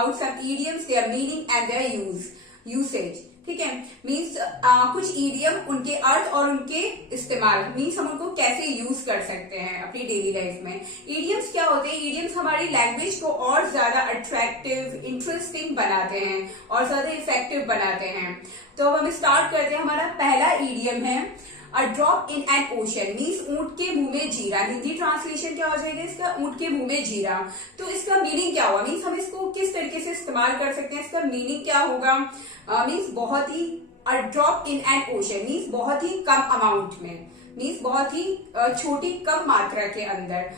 About some idioms, their meaning and their usage. ठीक है, means कुछ ईडियम, उनके अर्थ और उनके इस्तेमाल, मीन्स हम उनको कैसे यूज कर सकते हैं अपनी डेली लाइफ में. ईडियम्स क्या होते हैं? ईडियम्स हमारी लैंग्वेज को और ज्यादा अट्रैक्टिव, इंटरेस्टिंग बनाते हैं और ज्यादा इफेक्टिव बनाते हैं. तो अब हम स्टार्ट करते हैं. हमारा पहला ईडियम है अ drop in an ocean, means ऊंट के मुंह में जीरा. हिंदी ट्रांसलेशन क्या हो जाएगा इसका? ऊंट के मुंह में जीरा. तो इसका मीनिंग क्या हुआ? मीन्स हम इसको किस तरीके से इस्तेमाल कर सकते हैं? इसका मीनिंग क्या होगा? मीन्स बहुत ही, a drop in an ocean means बहुत ही कम अमाउंट में, मीन्स बहुत ही छोटी कम मात्रा के अंदर.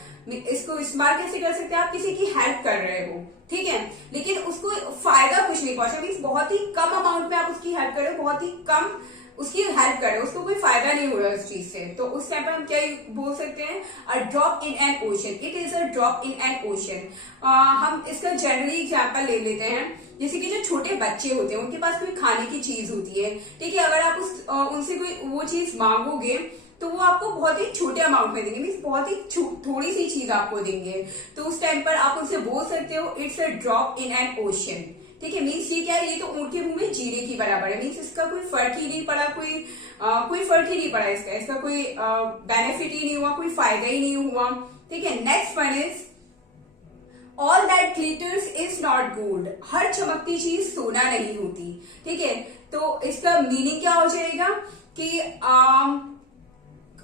इसको इस्तेमाल कैसे कर सकते हैं? आप किसी की हेल्प कर रहे हो, ठीक है, लेकिन उसको फायदा कुछ नहीं पहुंचा, मीन्स बहुत ही कम अमाउंट में आप उसकी हेल्प कर रहे हो, बहुत ही कम उसकी हेल्प करे, उसको कोई फायदा नहीं हो रहा उस चीज से. तो उस टाइम पर हम क्या बोल सकते हैं? अ drop in an ocean. It is a drop in an ocean. हम इसका जनरली एग्जांपल ले लेते हैं. जैसे कि जो छोटे बच्चे होते हैं, उनके पास कोई खाने की चीज होती है, ठीक है, अगर आप उनसे कोई वो चीज मांगोगे तो वो आपको बहुत ही छोटे अमाउंट में देंगे, मीन्स बहुत ही थोड़ी सी चीज आपको देंगे. तो उस टाइम पर आप उनसे बोल सकते हो it's a drop in an ocean. ठीक है, मीन्स ये क्या है? ये तो ऊंट के मुंह में जीरे की बराबर है. मीन्स इसका कोई फर्क ही नहीं पड़ा, कोई फर्क ही नहीं पड़ा इसका कोई बेनिफिट ही नहीं हुआ, कोई फायदा ही नहीं हुआ. ठीक है, next one is all that glitters is not gold. हर चमकती चीज सोना नहीं होती. ठीक है, तो इसका मीनिंग क्या हो जाएगा कि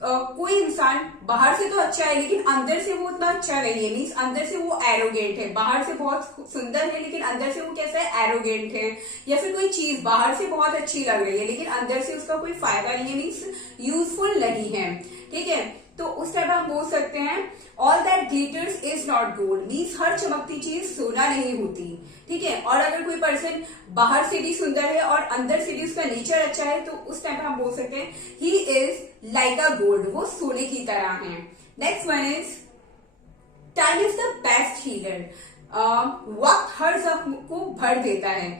कोई इंसान बाहर से तो अच्छा है लेकिन अंदर से वो उतना अच्छा नहीं है. मीन्स अंदर से वो एरोगेंट है, बाहर से बहुत सुंदर है लेकिन अंदर से वो कैसा है? एरोगेंट है. या फिर कोई चीज बाहर से बहुत अच्छी लग रही है लेकिन अंदर से उसका कोई फायदा नहीं है, मीन्स यूजफुल नहीं है. ठीक है, तो उस टाइप हम बोल सकते हैं all that glitters is not gold. Means हर चमकती चीज सोना नहीं होती. ठीक है, और अगर कोई पर्सन बाहर से भी सुंदर है और अंदर से भी उसका नेचर अच्छा है तो उस टाइम पे हम बोल सकते हैं he is like a gold. वो सोने की तरह है. Next one is time is the best healer. वक्त हर जख्म को भर देता है.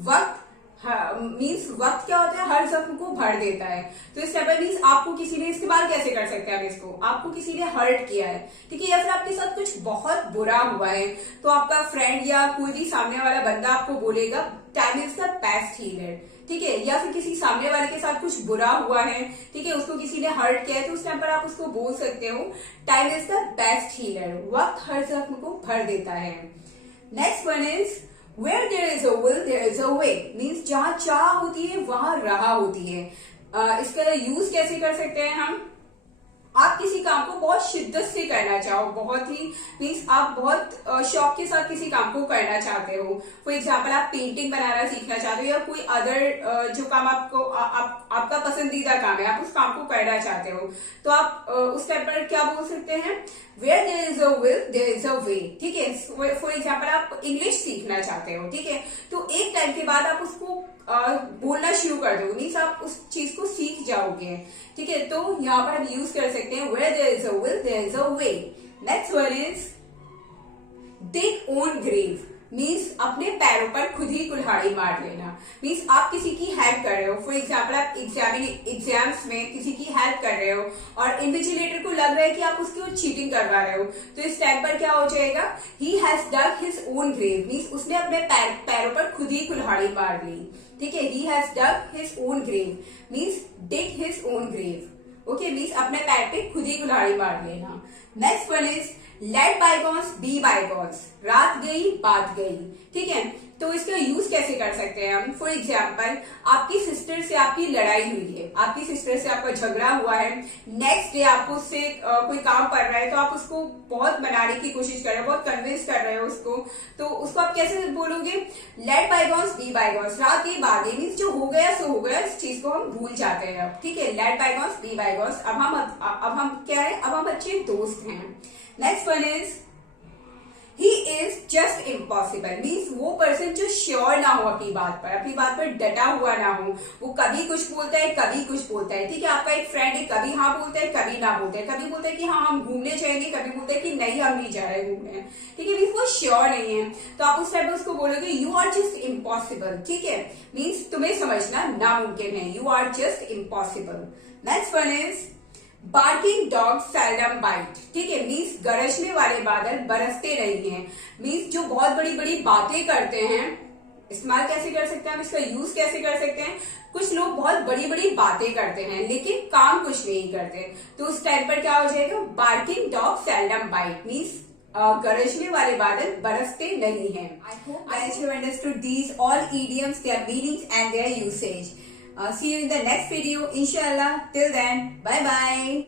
वक्त मीन्स वक्त क्या होता है? हर जख्म को भर देता है. तो इस टाइप मीन्स आपको किसी ने इस्तेमाल कैसे कर सकते हैं? हम इसको, आपको किसी ने हर्ट किया है, ठीक है, या फिर आपके साथ कुछ बहुत बुरा हुआ है तो आपका फ्रेंड या कोई भी सामने वाला बंदा आपको बोलेगा time is the best healer. ठीक है, या फिर किसी सामने वाले के साथ कुछ बुरा हुआ है, ठीक है, उसको किसी ने हर्ट किया है तो उस टाइम पर आप उसको बोल सकते हो time is the best healer. वक्त हर जख्म को भर देता है. Next one is Where there is a will, there is a way. Means जहां चाह होती है वहां राह होती है. इसका यूज कैसे कर सकते हैं हम? आप किसी काम को बहुत शिद्दत से करना चाहो, बहुत ही मीन्स आप बहुत शौक के साथ किसी काम को करना चाहते हो. फॉर एग्जाम्पल आप पेंटिंग बनाना सीखना चाहते हो या कोई अदर जो काम आपको आपका पसंदीदा काम है, आप उस काम को करना चाहते हो तो आप उस टाइम पर क्या बोल सकते हैं? Where there is a will, there is a way. ठीक है, फॉर एग्जाम्पल आप इंग्लिश सीखना चाहते हो, ठीक है, तो एक टाइम के बाद आप उसको बोलना शुरू कर दोगे, मीन्स आप उस चीज को सीख जाओगे. ठीक है, तो यहाँ पर हम यूज कर सकते हैं where there is a will, there is a way. Next one is dig own grave. Means अपने पैरों पर खुद ही कुल्हाड़ी मार लेना. मीन्स आप किसी की हेल्प कर रहे हो. फॉर एग्जाम्पल आप एग्जाम्स में किसी की हेल्प कर रहे हो और इन्विजिलेटर को लग रहा है कि आप उसकी चीटिंग करवा रहे हो तो इस टाइम पर क्या हो जाएगा? He has dug his own grave. Means उसने अपने पैरों पर खुद ही कुल्हाड़ी मार ली. ठीक है, he has dug his own grave means dig his own grave. Okay, means अपने पैर पे खुद ही कुल्हाड़ी मार लेना. Next one is let bygones be bygones. रात गई बात गई. ठीक है, तो इसका यूज कैसे कर सकते हैं हम? फॉर एग्जाम्पल आपकी सिस्टर से आपकी लड़ाई हुई है, आपकी सिस्टर से आपका झगड़ा हुआ है, नेक्स्ट डे आपको उससे कोई काम कर रहा है तो आप उसको बहुत मनाने की कोशिश कर रहे हो, बहुत कन्विंस कर रहे हो उसको, तो उसको आप कैसे बोलोगे? Let bygones be bygones. रात गई बात गई मीन्स जो हो गया सो हो गया, इस चीज को हम भूल जाते हैं अब. ठीक है, लेट बायगॉन्स बी बायगॉन्स. अब हम क्या है? अब हम अच्छे दोस्त हैं. Next one is he is just impossible. Means वो पर्सन जो श्योर ना हो अपनी बात पर डटा हुआ ना हो, वो कभी कुछ बोलता है कभी कुछ बोलता है. ठीक है, आपका एक फ्रेंड है, कभी हाँ बोलता है कभी ना बोलता है, कभी बोलता है कि हाँ हम घूमने जाएंगे, कभी बोलता है कि नहीं हम नहीं जा रहे घूमने. ठीक है, मीन्स वो श्योर नहीं है तो आप उस टाइम पे उसको बोलोगे यू आर जस्ट इम्पॉसिबल. ठीक है, मीन्स तुम्हें समझना नामुमकिन है, you are just impossible. Next one is barking dog seldom bite, ठीक है, मीन्स गरजने वाले बादल बरसते नहीं हैं। मीन्स जो बहुत बड़ी बड़ी बातें करते हैं, इस्तेमाल कैसे कर सकते हैं हम, इसका यूज कैसे कर सकते हैं। कुछ लोग बहुत बड़ी बड़ी बातें करते हैं लेकिन काम कुछ नहीं करते, तो उस टाइम पर क्या हो जाएगा, barking dog seldom bite means गरजने वाले बादल बरसते नहीं हैं। I hope guys you understood these all idioms, their meanings and their usage. See you in the next video, inshallah. Till then, bye bye.